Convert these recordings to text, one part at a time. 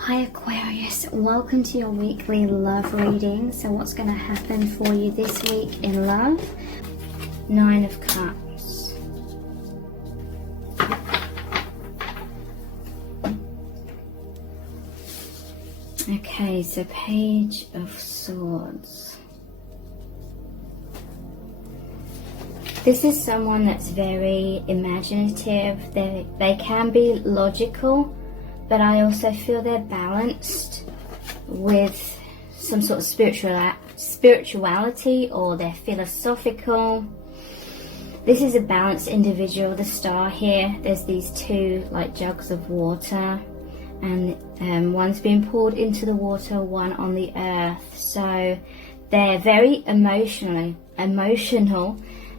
Hi Aquarius, welcome to your weekly love reading. So what's going to happen for you this week in love? Nine of Cups. Okay, so Page of Swords. This is someone that's very imaginative. They can be logical, but I also feel they're balanced with some sort of spirituality, or they're philosophical. This is a balanced individual. The star here, there's these two like jugs of water, and one's being poured into the water, one on the earth. So they're very emotional,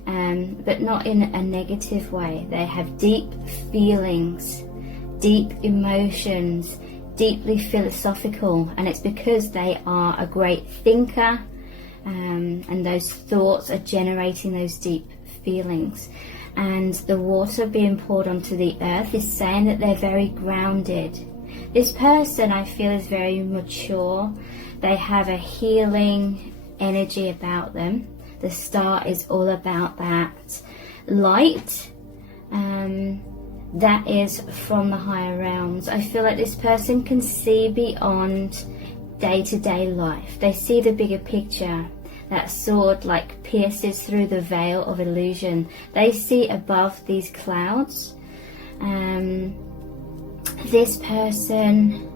but not in a negative way. They have deep feelings, deep emotions, deeply philosophical, and it's because they are a great thinker, and those thoughts are generating those deep feelings. And the water being poured onto the earth is saying that they're very grounded. This person, I feel, is very mature. They have a healing energy about them. The star is all about that light, that is from the higher realms. I feel like this person can see beyond day-to-day life. They see the bigger picture. That sword like pierces through the veil of illusion. They see above these clouds. This person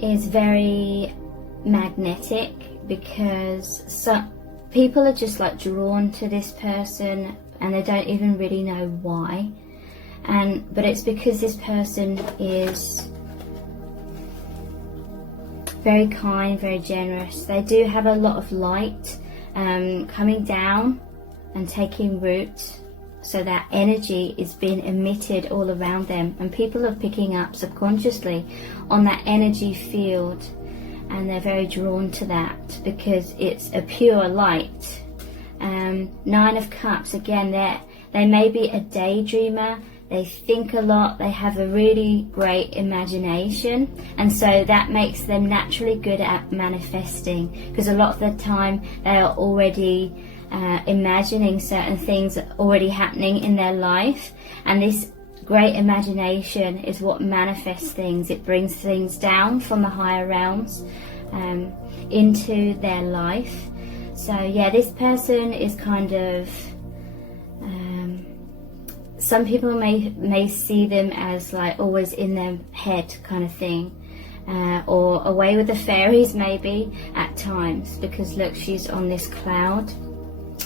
is very magnetic because people are just like drawn to this person, and they don't even really know why. But it's because this person is very kind, very generous. They do have a lot of light coming down and taking root, so that energy is being emitted all around them, and people are picking up subconsciously on that energy field, and they're very drawn to that because it's a pure light. Nine of Cups, again, they may be a daydreamer. They think a lot, they have a really great imagination, and so that makes them naturally good at manifesting, because a lot of the time they are already imagining certain things already happening in their life, and this great imagination is what manifests things. It brings things down from the higher realms into their life. So yeah, this person is kind of some people may see them as like always in their head kind of thing, or away with the fairies maybe at times, because look, she's on this cloud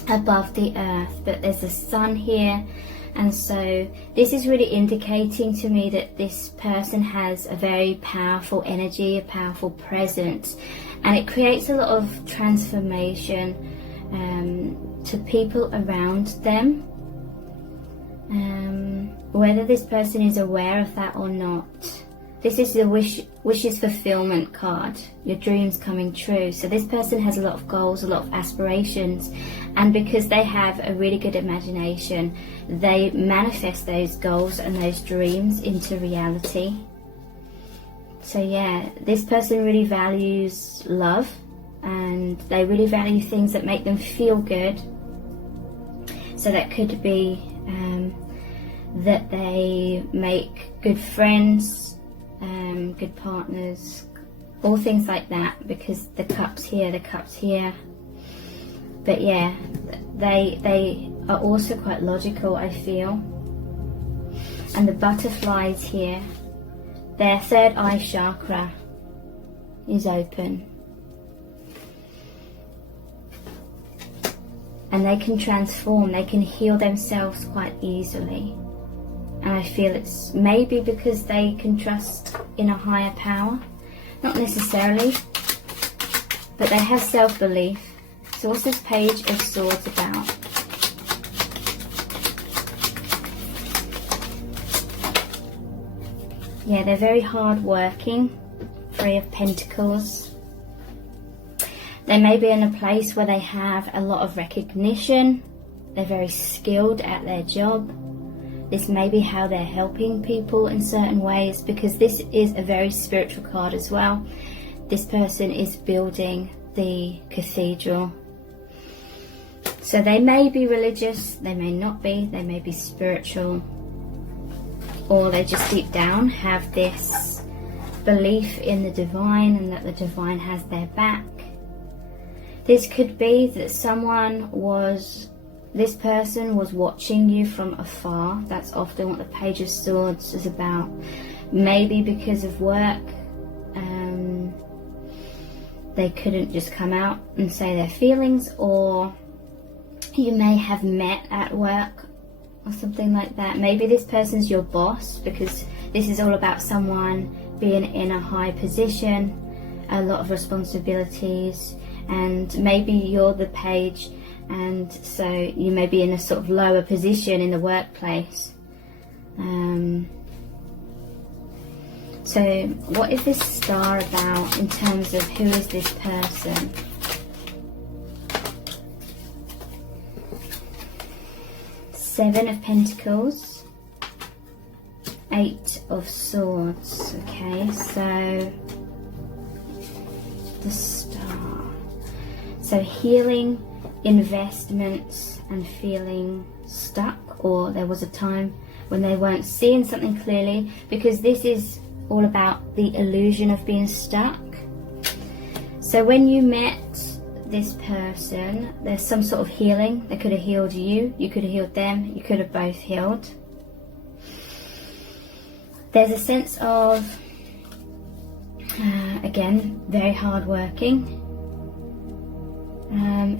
above the earth, but there's a sun here. And so this is really indicating to me that this person has a very powerful energy, a powerful presence, and it creates a lot of transformation to people around them. Whether this person is aware of that or not. This is the wishes fulfillment card, your dreams coming true. So this person has a lot of goals, a lot of aspirations, and because they have a really good imagination, they manifest those goals and those dreams into reality. So yeah, this person really values love, and they really value things that make them feel good. So that could be that they make good friends, good partners, all things like that, because the cups here, the cups here. But yeah, they are also quite logical, I feel. And the butterflies here, their third eye chakra is open, and they can transform, they can heal themselves quite easily. And I feel it's maybe because they can trust in a higher power. Not necessarily, but they have self-belief. So what's this Page of Swords about? Yeah, they're very hard-working. Three of Pentacles. They may be in a place where they have a lot of recognition. They're very skilled at their job. This may be how they're helping people in certain ways, because this is a very spiritual card as well. This person is building the cathedral. So they may be religious, they may not be, they may be spiritual, or they just deep down have this belief in the divine and that the divine has their back. This could be that this person was watching you from afar. That's often what the Page of Swords is about. Maybe because of work, they couldn't just come out and say their feelings, or you may have met at work or something like that. Maybe this person's your boss, because this is all about someone being in a high position, a lot of responsibilities, and maybe you're the page, and so you may be in a sort of lower position in the workplace. So what is this star about in terms of who is this person? Seven of Pentacles, Eight of Swords. Okay, so the star. So healing, investments, and feeling stuck, or there was a time when they weren't seeing something clearly, because this is all about the illusion of being stuck. So when you met this person, there's some sort of healing. They could have healed you, you could have healed them, you could have both healed. There's a sense of, again, very hardworking,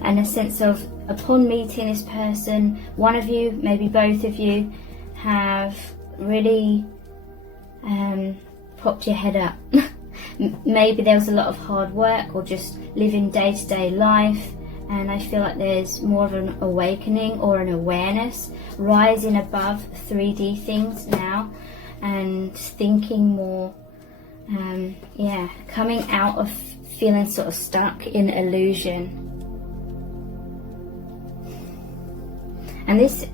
and a sense of, upon meeting this person, one of you, maybe both of you, have really popped your head up. Maybe there was a lot of hard work, or just living day-to-day life, and I feel like there's more of an awakening or an awareness, rising above 3D things now and thinking more, coming out of feeling sort of stuck in illusion. And this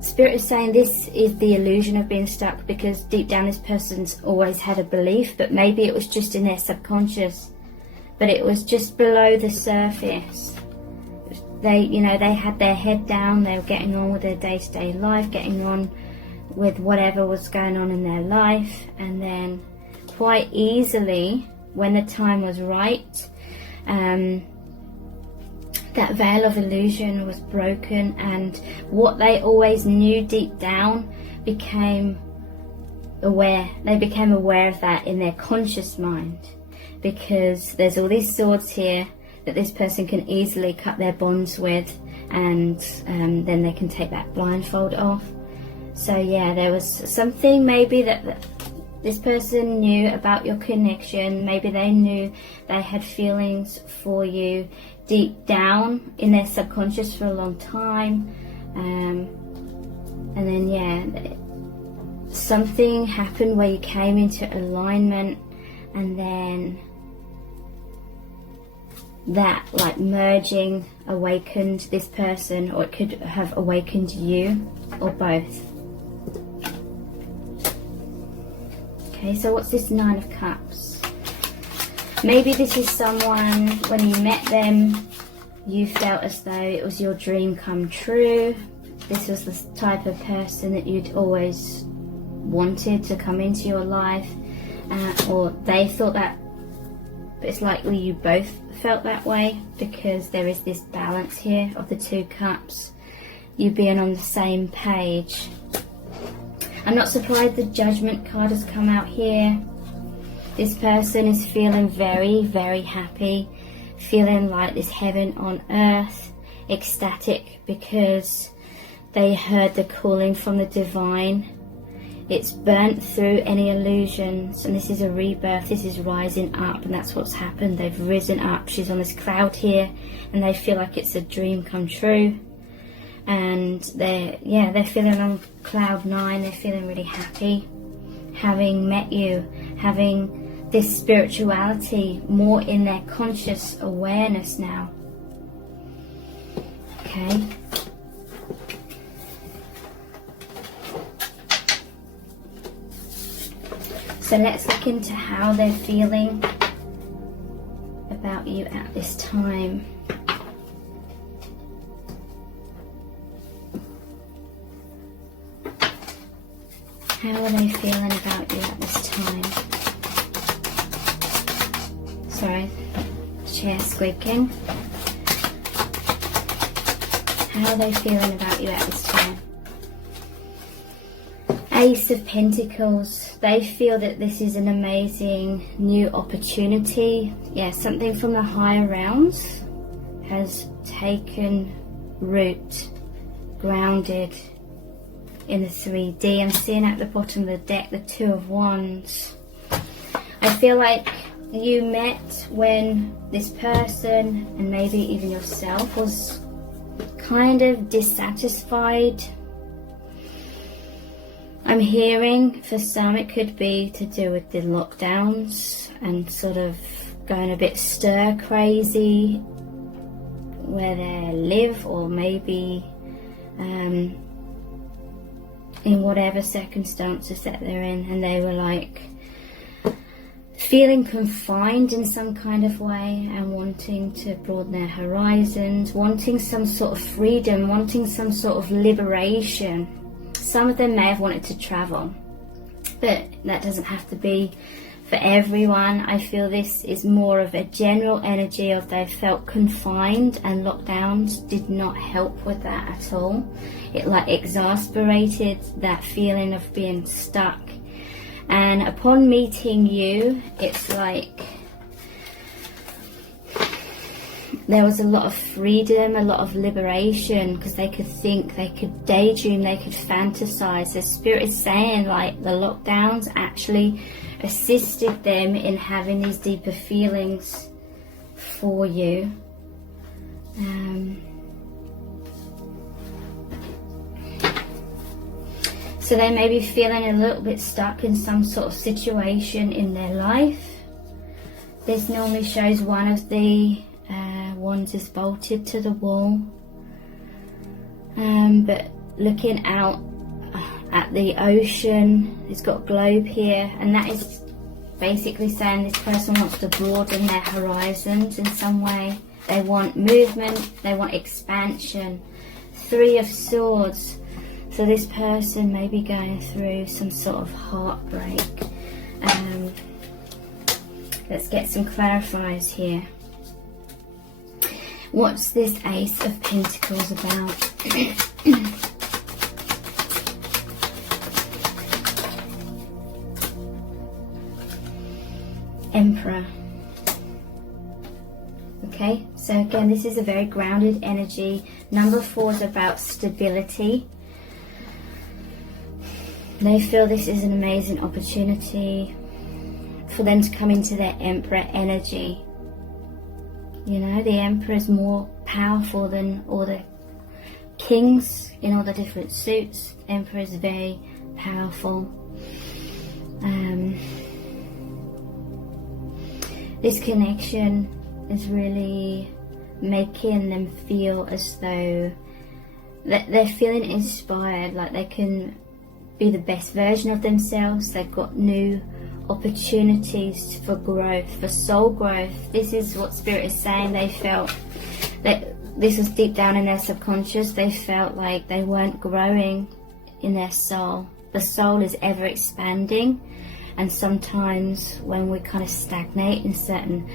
Spirit is saying this is the illusion of being stuck, because deep down this person's always had a belief, but maybe it was just in their subconscious, but it was just below the surface. They had their head down, they were getting on with their day-to-day life, getting on with whatever was going on in their life, and then quite easily, when the time was right, that veil of illusion was broken, and what they always knew deep down became aware. They became aware of that in their conscious mind, because there's all these swords here that this person can easily cut their bonds with, and then they can take that blindfold off. So yeah, there was something maybe that this person knew about your connection. Maybe they knew they had feelings for you deep down in their subconscious for a long time, and then something happened where you came into alignment, and then that like merging awakened this person, or it could have awakened you, or both. Okay, so what's this Nine of Cups? Maybe this is someone, when you met them, you felt as though it was your dream come true. This was the type of person that you'd always wanted to come into your life, or they thought that, but it's likely you both felt that way, because there is this balance here of the Two Cups, you being on the same page. I'm not surprised the Judgment card has come out here. This person is feeling very, very happy, feeling like this heaven on earth, ecstatic, because they heard the calling from the divine. It's burnt through any illusions, and this is a rebirth, this is rising up, and that's what's happened. They've risen up. She's on this cloud here, and they feel like it's a dream come true. And they're feeling on cloud 9. They're feeling really happy, having met you, having this spirituality more in their conscious awareness now. Okay. So let's look into how they're feeling about you at this time. How are they feeling about you at this time? Sorry, chair squeaking. How are they feeling about you at this time? Ace of Pentacles. They feel that this is an amazing new opportunity. Yeah, something from the higher realms has taken root, grounded in the 3D. I'm seeing at the bottom of the deck the Two of Wands. I feel like you met when this person, and maybe even yourself, was kind of dissatisfied. I'm hearing for some it could be to do with the lockdowns and sort of going a bit stir crazy where they live, or maybe in whatever circumstances that they're in, and they were like feeling confined in some kind of way and wanting to broaden their horizons, wanting some sort of freedom, wanting some sort of liberation. Some of them may have wanted to travel, but that doesn't have to be for everyone. I feel this is more of a general energy of they felt confined, and lockdowns did not help with that at all. It like exasperated that feeling of being stuck. And upon meeting you, it's like there was a lot of freedom, a lot of liberation, because they could think, they could daydream, they could fantasize. The spirit is saying like the lockdowns actually assisted them in having these deeper feelings for you. So they may be feeling a little bit stuck in some sort of situation in their life. This normally shows one of the wands is bolted to the wall. But looking out at the ocean, it's got a globe here, and that is basically saying this person wants to broaden their horizons in some way. They want movement, they want expansion. Three of Swords. So this person may be going through some sort of heartbreak. Let's get some clarifiers here. What's this Ace of Pentacles about? Emperor. Okay, so again, this is a very grounded energy. Number 4 is about stability. They feel this is an amazing opportunity for them to come into their Emperor energy. You know, the Emperor is more powerful than all the kings in all the different suits. The Emperor is very powerful. This connection is really making them feel as though that they're feeling inspired, like they can be the best version of themselves. They've got new opportunities for growth, for soul growth. This is what Spirit is saying. They felt that this was deep down in their subconscious. They felt like they weren't growing in their soul. The soul is ever expanding, and sometimes when we kind of stagnate in certain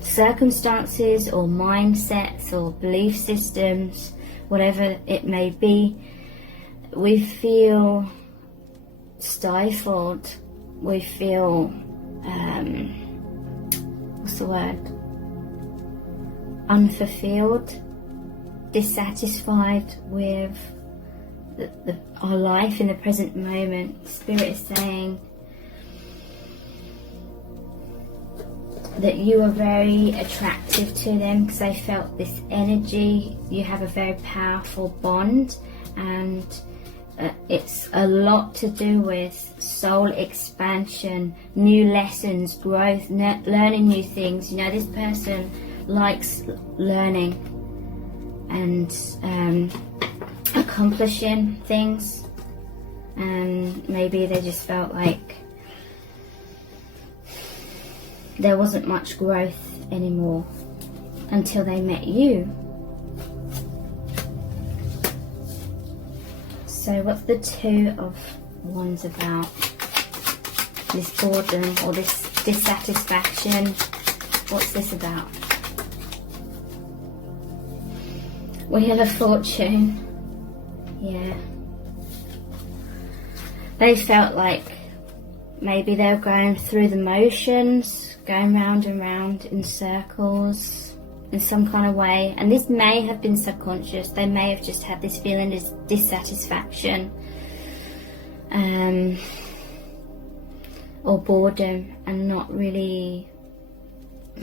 circumstances or mindsets or belief systems, whatever it may be, we feel stifled, we feel, what's the word, unfulfilled, dissatisfied with our life in the present moment. Spirit is saying that you are very attractive to them because they felt this energy. You have a very powerful bond, and it's a lot to do with soul expansion, new lessons, growth, learning new things. You know, this person likes learning and accomplishing things, and maybe they just felt like there wasn't much growth anymore until they met you. So what's the Two of Wands about? This boredom or this dissatisfaction. What's this about? Wheel of Fortune. Yeah. They felt like maybe they were going through the motions, going round and round in circles in some kind of way. And this may have been subconscious. They may have just had this feeling of dissatisfaction or boredom and not really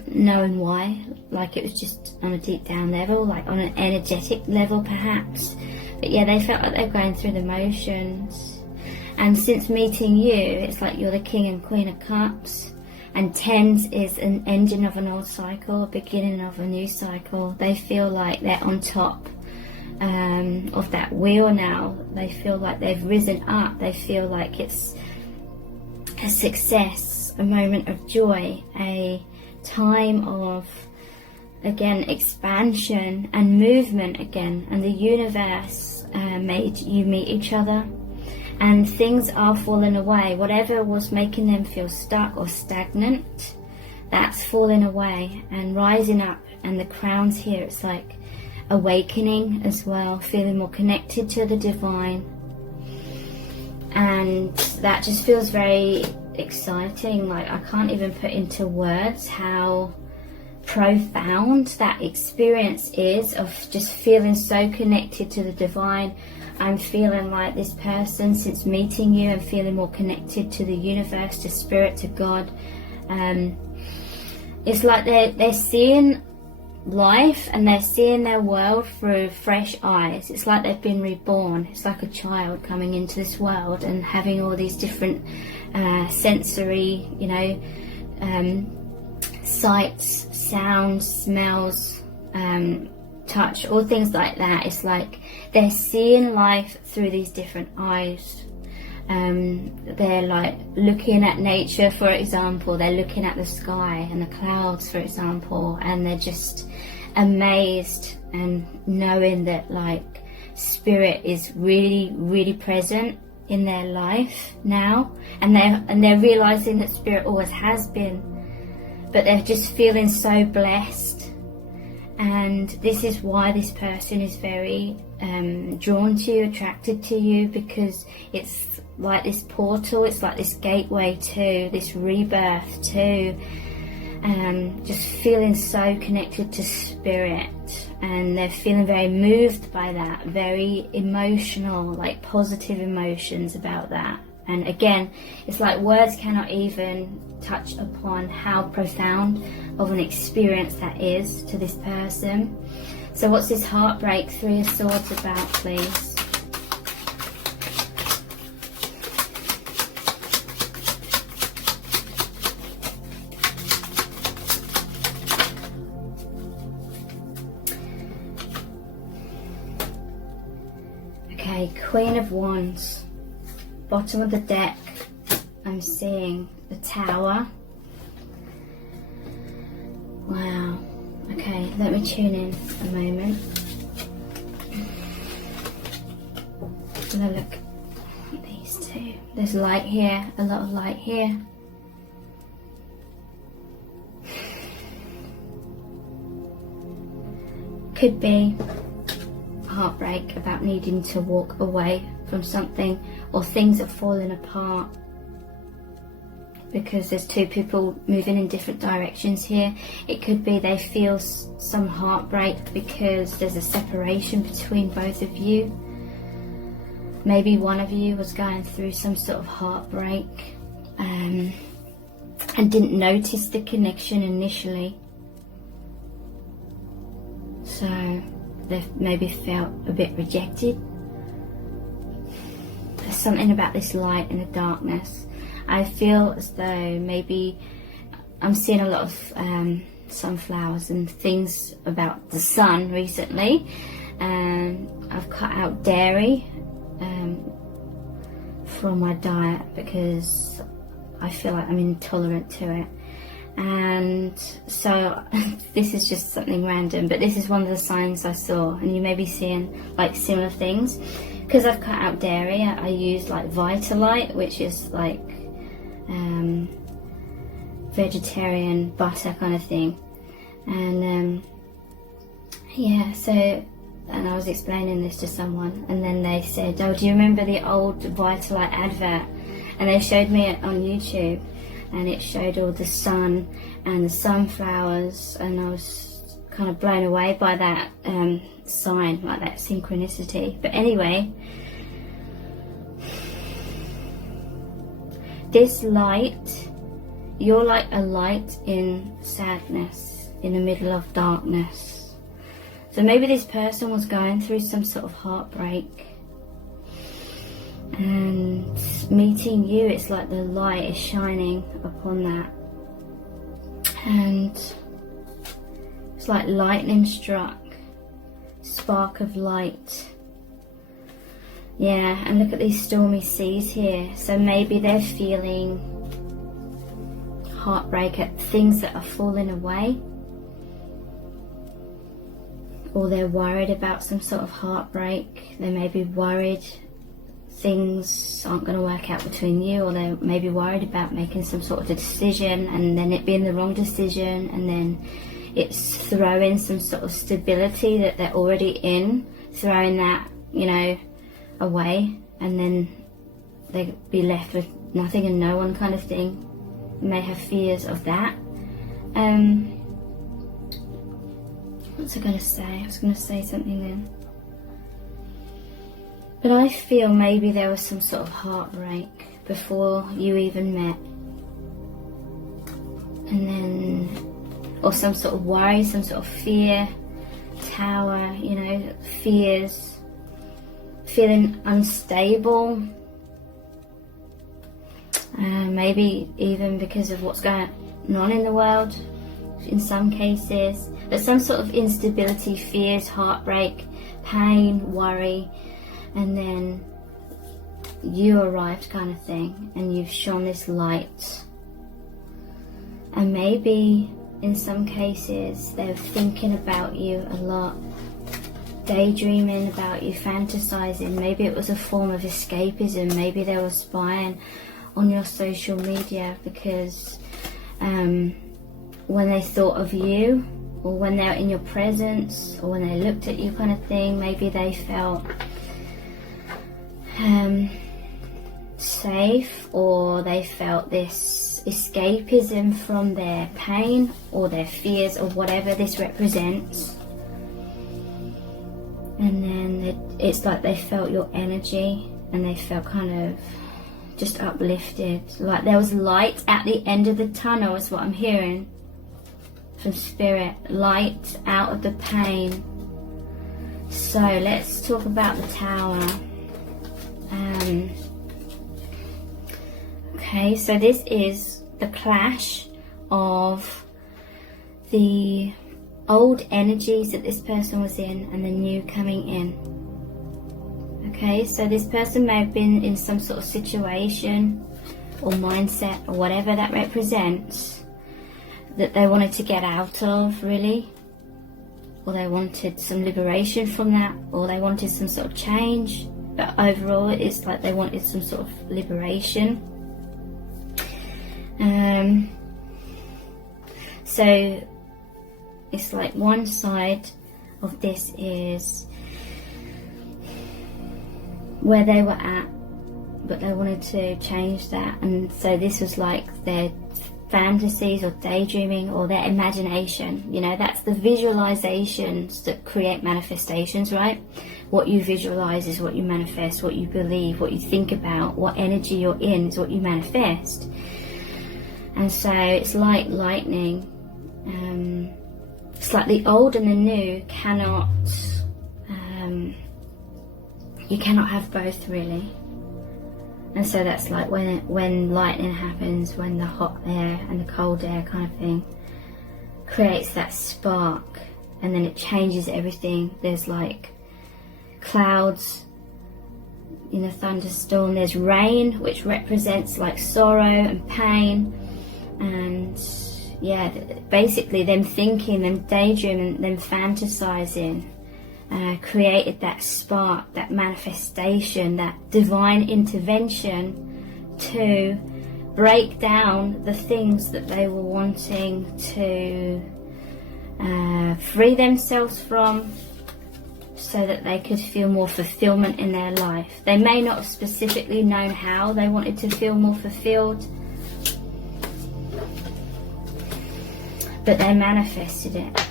knowing why. Like it was just on a deep down level, like on an energetic level perhaps. But yeah, they felt like they're going through the motions. And since meeting you, it's like you're the King and Queen of Cups. And Tens is an ending of an old cycle, a beginning of a new cycle. They feel like they're on top of that wheel now. They feel like they've risen up. They feel like it's a success, a moment of joy, a time of, again, expansion and movement again. And the universe made you meet each other. And things are falling away. Whatever was making them feel stuck or stagnant, that's falling away and rising up. And the crown's here. It's like awakening as well, feeling more connected to the divine. And that just feels very exciting. Like I can't even put into words how profound that experience is of just feeling so connected to the divine. I'm feeling like this person, since meeting you, and feeling more connected to the universe, to spirit, to God. It's like they're seeing life and they're seeing their world through fresh eyes. It's like they've been reborn. It's like a child coming into this world and having all these different sensory, you know, sights, sounds, smells, touch, all things like that. It's like they're seeing life through these different eyes. They're like looking at nature, for example. They're looking at the sky and the clouds, for example, and they're just amazed and knowing that like spirit is really, really present in their life now, and they're realizing that spirit always has been, but they're just feeling so blessed. And this is why this person is very drawn to you, attracted to you, because it's like this portal, it's like this gateway to this rebirth, to just feeling so connected to spirit. And they're feeling very moved by that, very emotional, like positive emotions about that. And again, it's like words cannot even touch upon how profound of an experience that is to this person. So what's this heartbreak, Three of Swords about, please? Okay, Queen of Wands. Bottom of the deck, I'm seeing the Tower. Wow. Okay, let me tune in a moment. I'm gonna look at these two. There's light here, a lot of light here. Could be heartbreak about needing to walk away from something, or things are falling apart because there's two people moving in different directions here. It could be they feel some heartbreak because there's a separation between both of you. Maybe one of you was going through some sort of heartbreak and didn't notice the connection initially, so they've maybe felt a bit rejected. There's something about this light and the darkness. I feel as though maybe I'm seeing a lot of sunflowers and things about the sun recently, and I've cut out dairy from my diet because I feel like I'm intolerant to it. And so this is just something random, but this is one of the signs I saw, and you may be seeing like similar things. Because I've cut out dairy, I use like Vitalite, which is like vegetarian butter kind of thing. And yeah, so, and I was explaining this to someone, and then they said, oh, do you remember the old Vitalite advert? And they showed me it on YouTube, and it showed all the sun and the sunflowers, and I was kind of blown away by that sign, like that synchronicity. But anyway, this light, you're like a light in sadness, in the middle of darkness. So maybe this person was going through some sort of heartbreak, and meeting you, it's like the light is shining upon that, and it's like lightning struck, spark of light. Yeah, and look at these stormy seas here. So maybe they're feeling heartbreak at things that are falling away, or they're worried about some sort of heartbreak. They may be worried things aren't going to work out between you, or they may be worried about making some sort of a decision and then it being the wrong decision, and then it's throwing some sort of stability that they're already in, throwing that, you know, away, and then they'd be left with nothing and no one kind of thing. You may have fears of that. What's I going to say? I was going to say something then. But I feel maybe there was some sort of heartbreak before you even met. And then, or some sort of worry, some sort of fear, tower, you know, fears, feeling unstable. Maybe even because of what's going on in the world in some cases. There's some sort of instability, fears, heartbreak, pain, worry. And then you arrived kind of thing, and you've shone this light. And maybe in some cases they're thinking about you a lot, daydreaming about you, fantasizing. Maybe it was a form of escapism. Maybe they were spying on your social media because when they thought of you, or when they're in your presence, or when they looked at you kind of thing, maybe they felt safe, or they felt this escapism from their pain or their fears or whatever this represents. And then it's like they felt your energy, and they felt kind of just uplifted, like there was light at the end of the tunnel is what I'm hearing from spirit, light out of the pain. So let's talk about the tower. Okay, so this is the clash of the old energies that this person was in and the new coming in. Okay, so this person may have been in some sort of situation or mindset or whatever that represents that they wanted to get out of, really, or they wanted some liberation from that, or they wanted some sort of change. But overall it's like they wanted some sort of liberation. So it's like one side of this is where they were at, but they wanted to change that, and so this was like their fantasies or daydreaming or their imagination. You know, that's the visualizations that create manifestations, right? What you visualize is what you manifest. What you believe, what you think about, what energy you're in is what you manifest. And so it's like lightning. It's like the old and the new cannot, you cannot have both, really. And so that's like when lightning happens, when the hot air and the cold air kind of thing creates that spark, and then it changes everything. There's like clouds in a thunderstorm, there's rain, which represents like sorrow and pain, and yeah, basically them thinking, them daydreaming, them fantasizing, created that spark, that manifestation, that divine intervention to break down the things that they were wanting to free themselves from, so that they could feel more fulfillment in their life. They may not have specifically known how they wanted to feel more fulfilled, but they manifested it.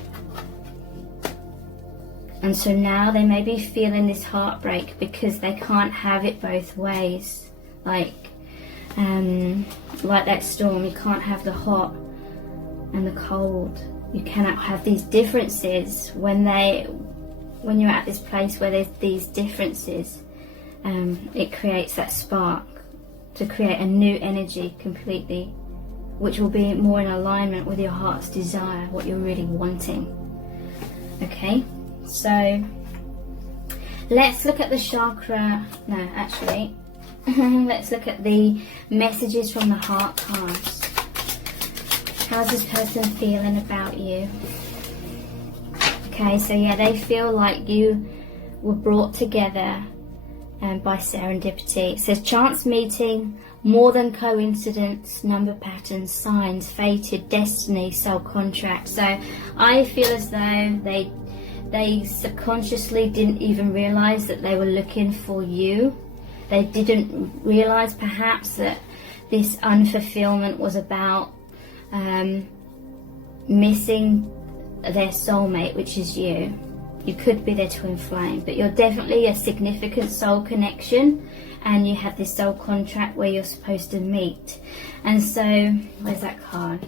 And so now they may be feeling this heartbreak because they can't have it both ways. Like that storm, you can't have the hot and the cold. You cannot have these differences. When you're at this place where there's these differences, it creates that spark to create a new energy completely, which will be more in alignment with your heart's desire, what you're really wanting. Okay, so let's look at the chakra. No, actually, let's look at the messages from the heart cards. How's this person feeling about you? Okay, so yeah, they feel like you were brought together by serendipity. It says chance meeting, more than coincidence, number patterns, signs, fated, destiny, soul contract. So I feel as though they subconsciously didn't even realize that they were looking for you. They didn't realize perhaps that this unfulfillment was about missing their soulmate, which is you. You could be their twin flame, but you're definitely a significant soul connection, and you have this soul contract where you're supposed to meet. And so, where's that card?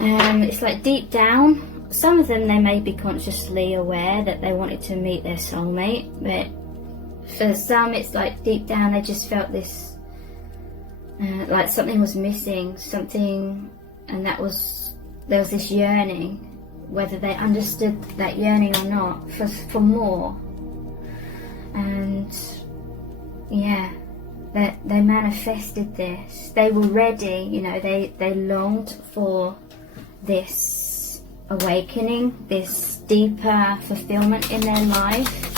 It's like deep down, some of them, they may be consciously aware that they wanted to meet their soulmate, but for some it's like deep down they just felt this like something was missing, something, and there was this yearning, whether they understood that yearning or not, for more. And yeah, they manifested this. They were ready, you know, they longed for this awakening, this deeper fulfillment in their life.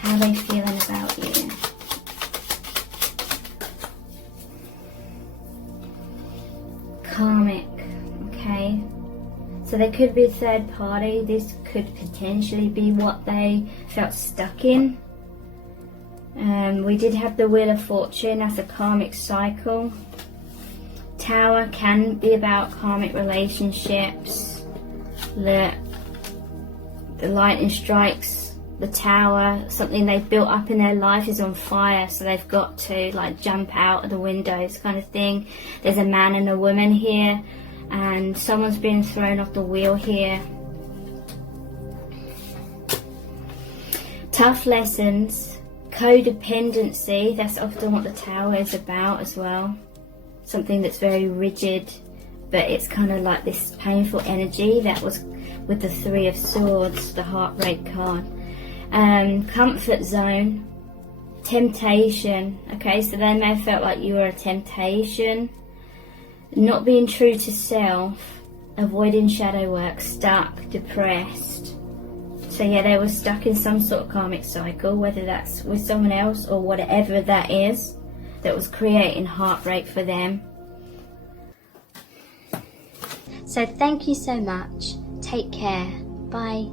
How are they feeling about you? Karmic, okay? So there could be a third party. This could potentially be what they felt stuck in. We did have the Wheel of Fortune, that's a karmic cycle. Tower can be about karmic relationships. The lightning strikes the tower, something they've built up in their life is on fire, so they've got to like jump out of the windows kind of thing. There's a man and a woman here, and someone's been thrown off the wheel here. Tough lessons, codependency, that's often what the tower is about as well. Something that's very rigid, but it's kind of like this painful energy that was with the Three of Swords, the heartbreak card. Comfort zone, temptation, okay, so they may have felt like you were a temptation. Not being true to self, avoiding shadow work, stuck, depressed. So yeah, they were stuck in some sort of karmic cycle, whether that's with someone else or whatever that is that was creating heartbreak for them. So thank you so much. Take care. Bye.